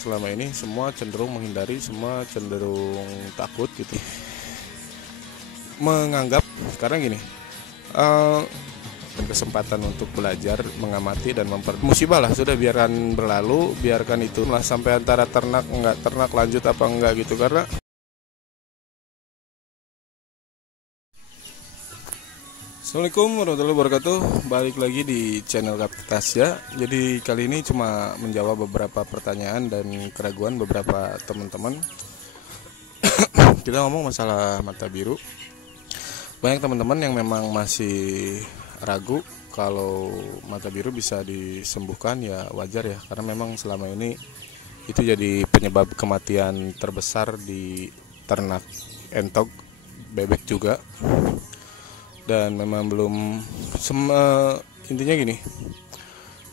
selama ini semua cenderung menghindari, semua cenderung takut gitu, menganggap karena gini, kesempatan untuk belajar, mengamati dan musibah lah, sudah biarkan berlalu, biarkan itu lah sampai antara ternak enggak ternak lanjut apa enggak gitu. Karena Assalamualaikum warahmatullahi wabarakatuh. Balik lagi di channel Kaptasya. Jadi kali ini cuma menjawab beberapa pertanyaan dan keraguan beberapa teman-teman. Kita ngomong masalah mata biru. Banyak teman-teman yang memang masih ragu kalau mata biru bisa disembuhkan. Ya wajar ya, karena memang selama ini itu jadi penyebab kematian terbesar di ternak entok, bebek juga. Dan memang belum intinya gini,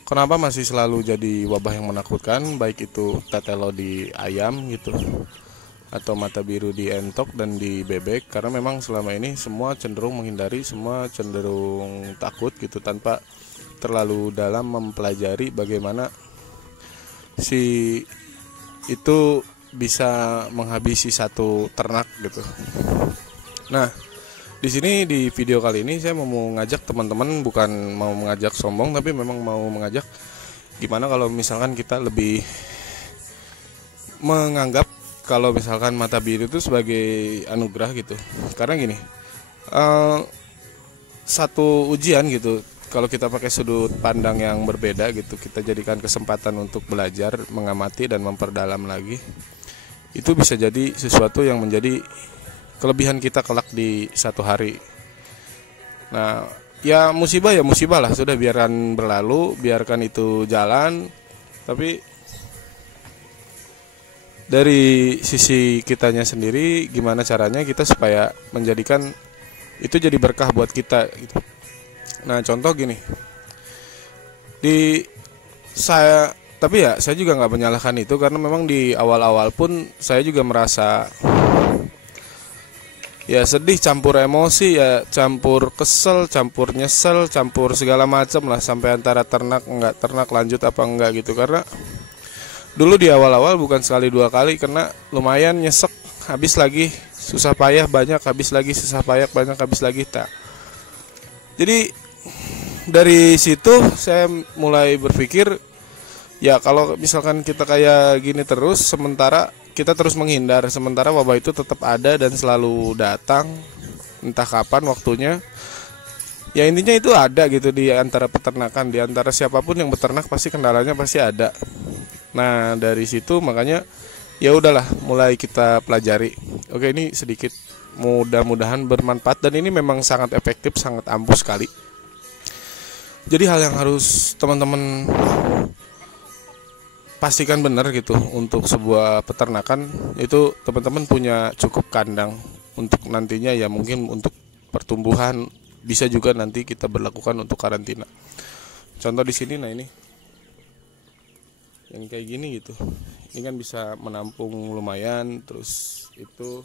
kenapa masih selalu jadi wabah yang menakutkan, baik itu tetelo di ayam gitu atau mata biru di entok dan di bebek. Karena memang selama ini semua cenderung menghindari, semua cenderung takut gitu, tanpa terlalu dalam mempelajari bagaimana si itu bisa menghabisi satu ternak gitu. Nah, di sini di video kali ini saya mau mengajak teman-teman, bukan mau mengajak sombong, tapi memang mau mengajak gimana kalau misalkan kita lebih menganggap kalau misalkan mata biru itu sebagai anugerah gitu. Karena gini, satu ujian gitu, kalau kita pakai sudut pandang yang berbeda gitu, kita jadikan kesempatan untuk belajar, mengamati dan memperdalam lagi, itu bisa jadi sesuatu yang menjadi kelebihan kita kelak di satu hari. Nah, ya musibah lah, sudah biarkan berlalu, biarkan itu jalan. Tapi dari sisi kitanya sendiri, gimana caranya kita supaya menjadikan itu jadi berkah buat kita gitu. Nah, contoh gini, tapi ya saya juga nggak menyalahkan itu, karena memang di awal-awal pun saya juga merasa ya sedih, campur emosi, ya campur kesel, campur nyesel, campur segala macam lah, sampai antara ternak enggak ternak lanjut apa enggak gitu. Karena dulu di awal-awal bukan sekali dua kali kena, lumayan nyesek, habis lagi susah payah banyak, habis lagi susah payah banyak, habis lagi tak. Jadi dari situ saya mulai berpikir, ya kalau misalkan kita kayak gini terus, sementara kita terus menghindar, sementara wabah itu tetap ada dan selalu datang, entah kapan waktunya. Ya intinya itu ada gitu di antara peternakan, di antara siapapun yang beternak pasti kendalanya pasti ada. Nah dari situ makanya ya udahlah, mulai kita pelajari. Oke, ini sedikit, mudah-mudahan bermanfaat, dan ini memang sangat efektif, sangat ampuh sekali. Jadi hal yang harus teman-teman pastikan benar gitu untuk sebuah peternakan, itu teman-teman punya cukup kandang untuk nantinya, ya mungkin untuk pertumbuhan, bisa juga nanti kita berlakukan untuk karantina. Contoh di sini, nah ini yang kayak gini gitu, ini kan bisa menampung lumayan, terus itu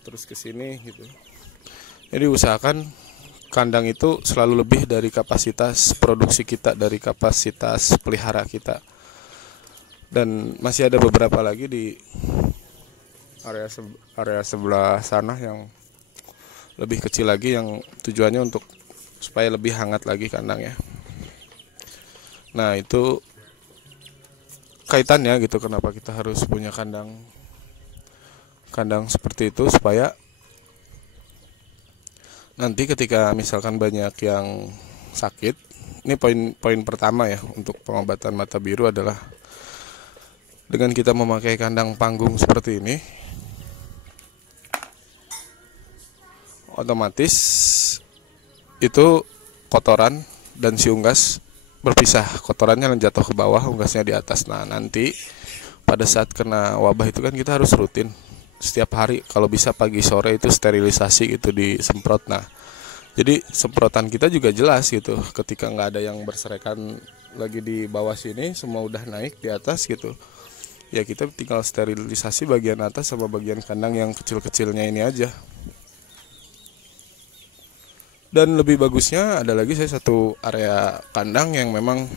terus ke sini gitu. Jadi usahakan kandang itu selalu lebih dari kapasitas produksi kita, dari kapasitas pelihara kita. Dan masih ada beberapa lagi di area sebelah sana yang lebih kecil lagi, yang tujuannya untuk supaya lebih hangat lagi kandangnya. Nah itu kaitannya gitu, kenapa kita harus punya kandang seperti itu, supaya nanti ketika misalkan banyak yang sakit. Ini poin pertama ya untuk pengobatan mata biru adalah dengan kita memakai kandang panggung seperti ini, otomatis itu kotoran dan si unggas berpisah, kotorannya jatuh ke bawah, unggasnya di atas. Nah nanti pada saat kena wabah itu kan kita harus rutin setiap hari, kalau bisa pagi sore itu sterilisasi gitu, disemprot. Nah jadi semprotan kita juga jelas gitu, ketika nggak ada yang berserakan lagi di bawah sini, semua udah naik di atas gitu, ya kita tinggal sterilisasi bagian atas sama bagian kandang yang kecil-kecilnya ini aja. Dan lebih bagusnya ada lagi, saya satu area kandang yang memang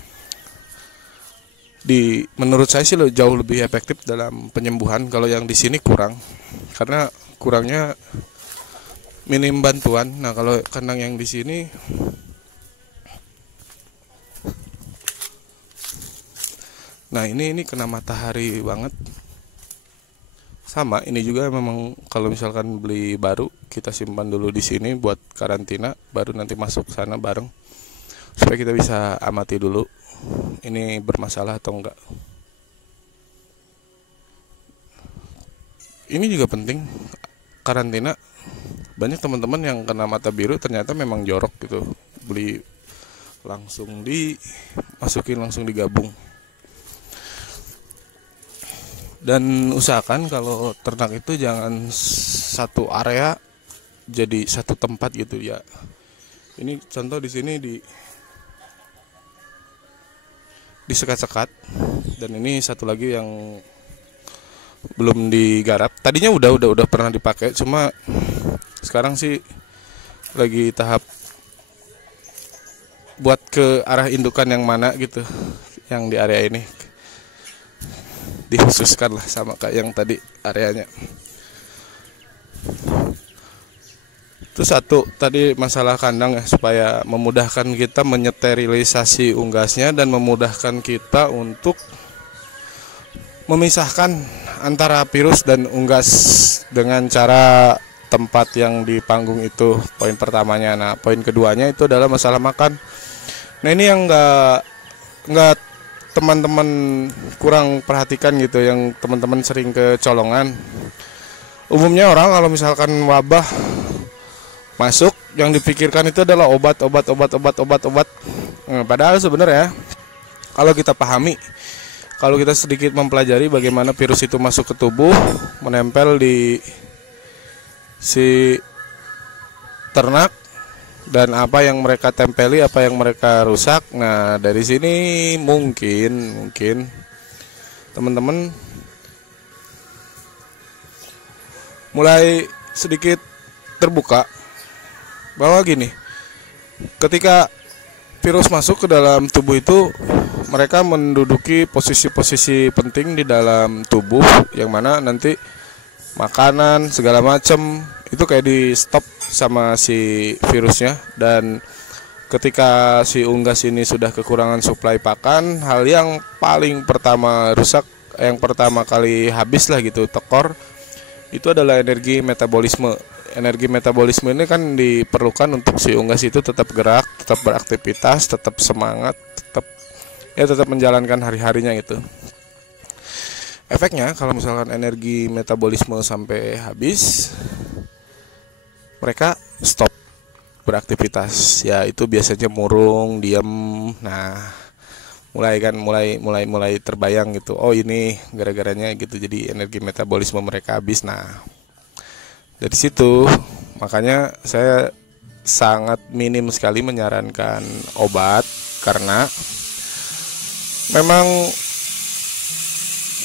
menurut saya sih jauh lebih efektif dalam penyembuhan. Kalau yang di sini kurang, karena kurangnya minim bantuan. Nah kalau kandang yang di sini, nah ini kena matahari banget. Sama ini juga memang kalau misalkan beli baru, kita simpan dulu di sini buat karantina, baru nanti masuk sana bareng, supaya kita bisa amati dulu ini bermasalah atau enggak. Ini juga penting, karantina. Banyak teman-teman yang kena mata biru ternyata memang jorok gitu, beli langsung dimasukin, langsung digabung. Dan usahakan kalau ternak itu jangan satu area jadi satu tempat gitu ya. Ini contoh di sini disekat-sekat, dan ini satu lagi yang belum digarap. Tadinya udah pernah dipakai, cuma sekarang sih lagi tahap buat ke arah indukan yang mana gitu, yang di area ini dikhususkan lah sama kayak yang tadi areanya. Itu satu tadi masalah kandang ya, supaya memudahkan kita menyterilisasi unggasnya dan memudahkan kita untuk memisahkan antara virus dan unggas dengan cara tempat yang di panggung itu, poin pertamanya. Nah poin keduanya itu adalah masalah makan. Nah ini yang nggak teman-teman kurang perhatikan gitu, yang teman-teman sering kecolongan. Umumnya orang kalau misalkan wabah masuk, yang dipikirkan itu adalah obat. Padahal sebenarnya kalau kita pahami, kalau kita sedikit mempelajari bagaimana virus itu masuk ke tubuh, menempel di si ternak, dan apa yang mereka tempeli, apa yang mereka rusak. Nah dari sini mungkin teman-teman mulai sedikit terbuka bahwa gini, ketika virus masuk ke dalam tubuh itu, mereka menduduki posisi-posisi penting di dalam tubuh, yang mana nanti makanan segala macam itu kayak di stop sama si virusnya. Dan ketika si unggas ini sudah kekurangan suplai pakan, hal yang paling pertama rusak, yang pertama kali habis lah gitu, tekor, itu adalah energi metabolisme. Energi metabolisme ini kan diperlukan untuk si unggas itu tetap gerak, tetap beraktivitas, tetap semangat, tetap menjalankan hari-harinya gitu. Efeknya kalau misalkan energi metabolisme sampai habis, mereka stop beraktivitas. Ya itu biasanya murung, diam. Nah, mulai terbayang gitu. Oh, ini gara-garanya gitu. Jadi energi metabolisme mereka habis. Nah, dari situ makanya saya sangat minim sekali menyarankan obat, karena memang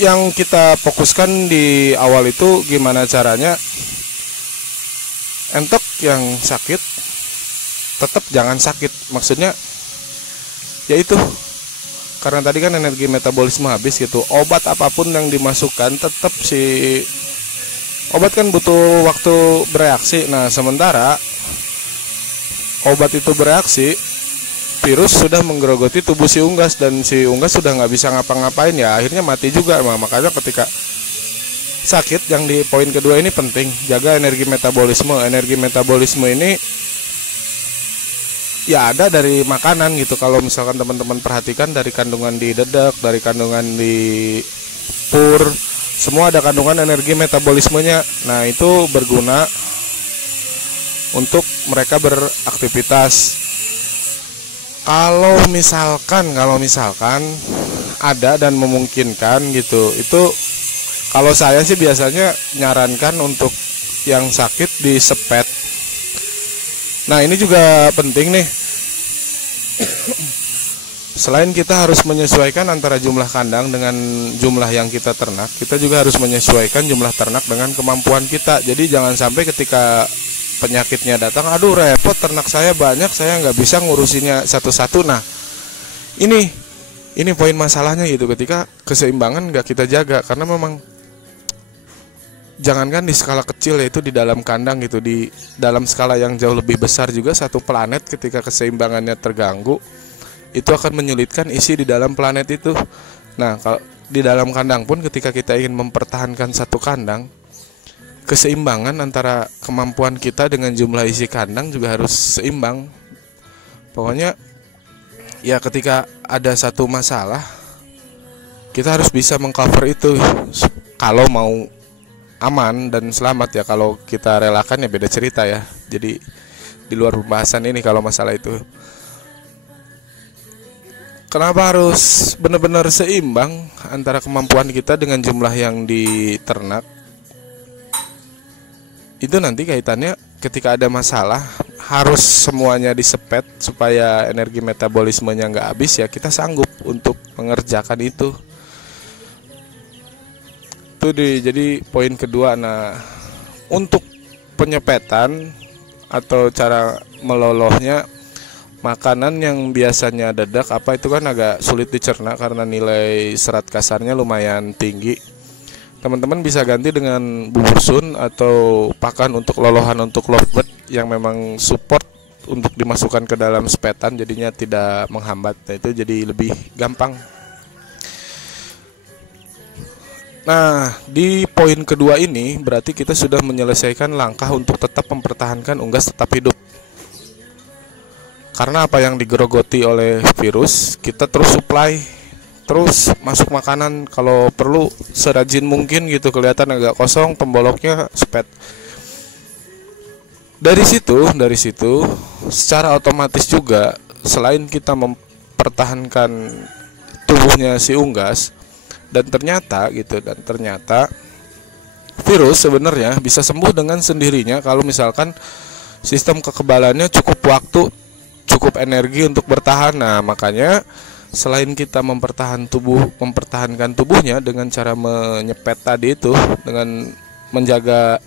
yang kita fokuskan di awal itu gimana caranya entok yang sakit tetap jangan sakit. Maksudnya yaitu karena tadi kan energi metabolisme habis gitu, obat apapun yang dimasukkan tetap si obat kan butuh waktu bereaksi. Nah sementara obat itu bereaksi, virus sudah menggerogoti tubuh si unggas, dan si unggas sudah nggak bisa ngapa-ngapain, ya akhirnya mati juga. Makanya ketika sakit, yang di poin kedua ini penting, jaga energi metabolisme. Energi metabolisme ini ya ada dari makanan gitu. Kalau misalkan teman-teman perhatikan, dari kandungan di dedek, dari kandungan di pur, semua ada kandungan energi metabolismenya. Nah itu berguna untuk mereka beraktivitas. Kalau misalkan ada dan memungkinkan gitu, itu kalau saya sih biasanya nyarankan untuk yang sakit disepet. Nah ini juga penting nih. Selain kita harus menyesuaikan antara jumlah kandang dengan jumlah yang kita ternak, kita juga harus menyesuaikan jumlah ternak dengan kemampuan kita. Jadi jangan sampai ketika penyakitnya datang, aduh repot, ternak saya banyak, saya nggak bisa ngurusinnya satu-satu. Nah ini ini poin masalahnya gitu, ketika keseimbangan nggak kita jaga. Karena memang jangankan di skala kecil, yaitu di dalam kandang gitu, di dalam skala yang jauh lebih besar juga, satu planet ketika keseimbangannya terganggu itu akan menyulitkan isi di dalam planet itu. Nah, kalau di dalam kandang pun ketika kita ingin mempertahankan satu kandang, keseimbangan antara kemampuan kita dengan jumlah isi kandang juga harus seimbang. Pokoknya ya ketika ada satu masalah, kita harus bisa mengcover itu kalau mau aman dan selamat ya. Kalau kita relakan ya beda cerita ya. Jadi di luar pembahasan ini kalau masalah itu. Kenapa harus benar-benar seimbang antara kemampuan kita dengan jumlah yang diternak? Itu nanti kaitannya ketika ada masalah harus semuanya disepet supaya energi metabolismenya nggak habis, ya kita sanggup untuk mengerjakan itu. Jadi poin kedua. Nah, untuk penyepetan atau cara melolohnya, makanan yang biasanya dadak apa itu kan agak sulit dicerna karena nilai serat kasarnya lumayan tinggi. Teman-teman bisa ganti dengan bubur sun atau pakan untuk lolohan untuk lovebird yang memang support untuk dimasukkan ke dalam sepetan, jadinya tidak menghambat. Nah, itu jadi lebih gampang. Nah, di poin kedua ini berarti kita sudah menyelesaikan langkah untuk tetap mempertahankan unggas tetap hidup. Karena apa yang digerogoti oleh virus, kita terus supply, terus masuk makanan, kalau perlu serajin mungkin gitu, kelihatan agak kosong pemboloknya sepet. Dari situ secara otomatis juga selain kita mempertahankan tubuhnya si unggas, dan ternyata virus sebenarnya bisa sembuh dengan sendirinya kalau misalkan sistem kekebalannya cukup energi untuk bertahan. Nah, makanya selain kita mempertahankan tubuhnya dengan cara menyepet tadi itu, dengan menjaga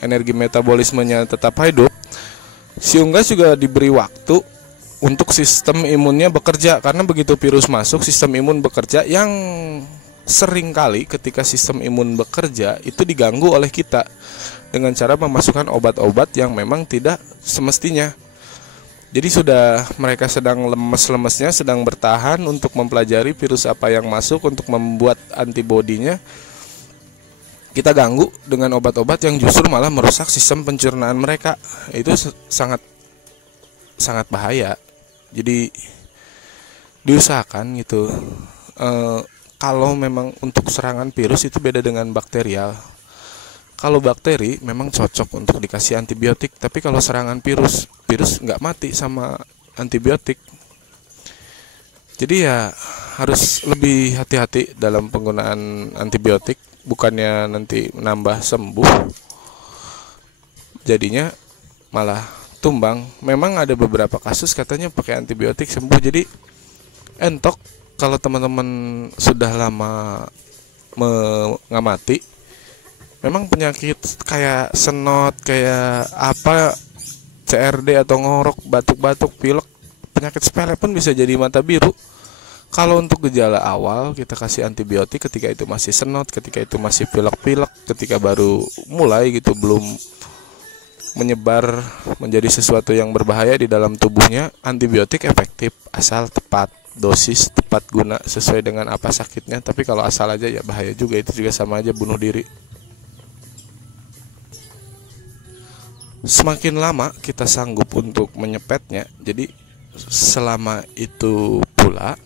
energi metabolismenya tetap hidup, si unggas juga diberi waktu untuk sistem imunnya bekerja. Karena begitu virus masuk, sistem imun bekerja, yang sering kali ketika sistem imun bekerja itu diganggu oleh kita dengan cara memasukkan obat-obat yang memang tidak semestinya. Jadi mereka sedang lemes-lemesnya, sedang bertahan untuk mempelajari virus apa yang masuk untuk membuat antibodinya. Kita ganggu dengan obat-obat yang justru malah merusak sistem pencernaan mereka. Itu sangat bahaya. Jadi diusahakan gitu. Kalau memang untuk serangan virus itu beda dengan bakterial. Kalau bakteri memang cocok untuk dikasih antibiotik, tapi kalau serangan virus nggak mati sama antibiotik. Jadi ya harus lebih hati-hati dalam penggunaan antibiotik, bukannya nanti menambah sembuh, jadinya malah tumbang. Memang ada beberapa kasus katanya pakai antibiotik sembuh, jadi entok. Kalau teman-teman sudah lama mengamati, memang penyakit kayak senot, kayak apa, CRD atau ngorok, batuk-batuk, pilek, penyakit sepele pun bisa jadi mata biru. Kalau untuk gejala awal kita kasih antibiotik ketika itu masih senot, ketika itu masih pilek-pilek, ketika baru mulai gitu, belum menyebar menjadi sesuatu yang berbahaya di dalam tubuhnya, antibiotik efektif asal tepat dosis, tepat guna, sesuai dengan apa sakitnya. Tapi kalau asal aja ya bahaya juga, itu juga sama aja bunuh diri. Semakin lama kita sanggup untuk menyepetnya, jadi selama itu pula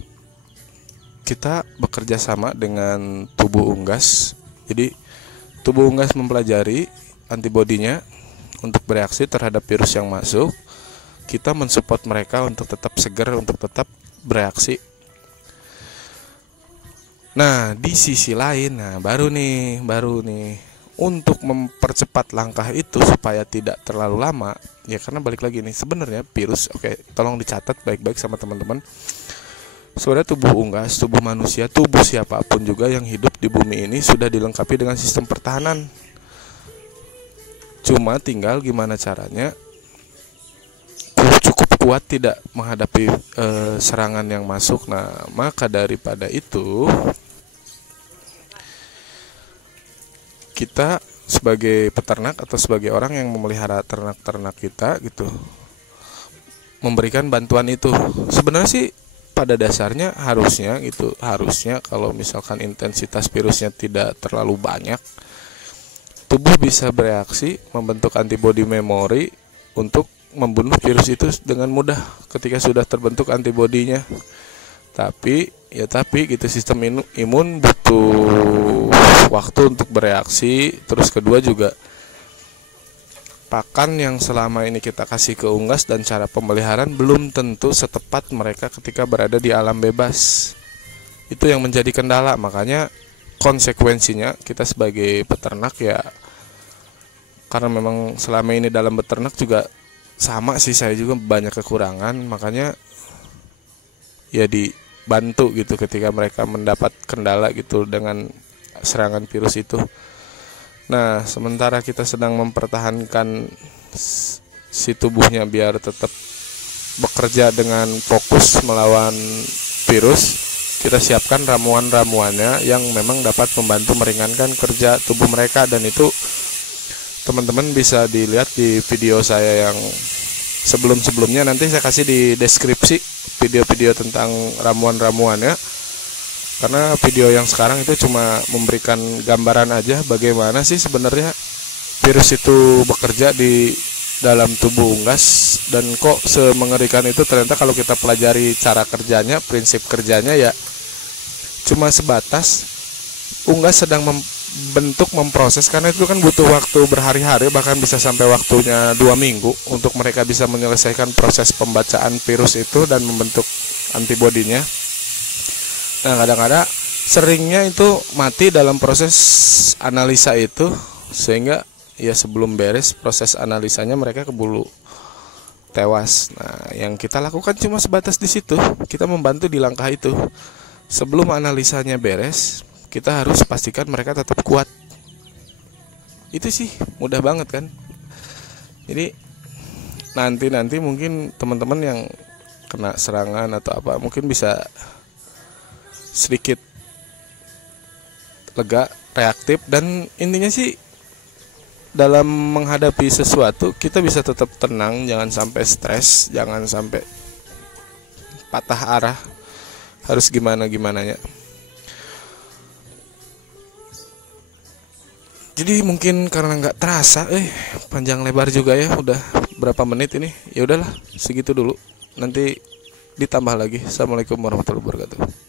kita bekerja sama dengan tubuh unggas. Jadi tubuh unggas mempelajari antibodinya untuk bereaksi terhadap virus yang masuk. Kita mensupport mereka untuk tetap segar, untuk tetap bereaksi. Nah, di sisi lain, baru nih untuk mempercepat langkah itu supaya tidak terlalu lama, ya karena balik lagi nih, sebenarnya virus, tolong dicatat baik-baik sama teman-teman. Sebenarnya tubuh unggas, tubuh manusia, tubuh siapapun juga yang hidup di bumi ini sudah dilengkapi dengan sistem pertahanan. Cuma tinggal gimana caranya cukup kuat tidak menghadapi serangan yang masuk. Nah, maka daripada itu kita sebagai peternak atau sebagai orang yang memelihara ternak-ternak kita gitu, memberikan bantuan itu. Sebenarnya sih pada dasarnya harusnya kalau misalkan intensitas virusnya tidak terlalu banyak, tubuh bisa bereaksi membentuk antibodi memori untuk membunuh virus itu dengan mudah ketika sudah terbentuk antibodinya. Tapi gitu, sistem imun butuh waktu untuk bereaksi. Terus kedua juga pakan yang selama ini kita kasih ke unggas dan cara pemeliharaan belum tentu setepat mereka ketika berada di alam bebas. Itu yang menjadi kendala. Makanya konsekuensinya kita sebagai peternak ya, karena memang selama ini dalam beternak juga sama sih, saya juga banyak kekurangan. Makanya ya dibantu gitu ketika mereka mendapat kendala gitu dengan serangan virus itu. Nah, sementara kita sedang mempertahankan si tubuhnya biar tetap bekerja dengan fokus melawan virus, kita siapkan ramuan-ramuannya yang memang dapat membantu meringankan kerja tubuh mereka. Dan itu teman-teman bisa dilihat di video saya yang sebelum-sebelumnya. Nanti saya kasih di deskripsi video-video tentang ramuan-ramuannya, karena video yang sekarang itu cuma memberikan gambaran aja bagaimana sih sebenarnya virus itu bekerja di dalam tubuh unggas, dan kok semengerikan itu ternyata kalau kita pelajari cara kerjanya, prinsip kerjanya ya cuma sebatas unggas sedang memproses, karena itu kan butuh waktu berhari-hari, bahkan bisa sampai waktunya 2 minggu untuk mereka bisa menyelesaikan proses pembacaan virus itu dan membentuk antibodinya. Nah, kadang-kadang seringnya itu mati dalam proses analisa itu, sehingga ya sebelum beres proses analisanya mereka keburu tewas. Nah, yang kita lakukan cuma sebatas di situ, kita membantu di langkah itu. Sebelum analisanya beres, kita harus pastikan mereka tetap kuat. Itu sih mudah banget kan. Jadi nanti mungkin teman-teman yang kena serangan atau apa mungkin bisa sedikit lega, reaktif. Dan intinya sih dalam menghadapi sesuatu kita bisa tetap tenang, jangan sampai stres, jangan sampai patah arah, harus gimana-gimananya. Jadi mungkin karena nggak terasa, panjang lebar juga ya, udah berapa menit ini. Ya udahlah, segitu dulu. Nanti ditambah lagi. Assalamualaikum warahmatullahi wabarakatuh.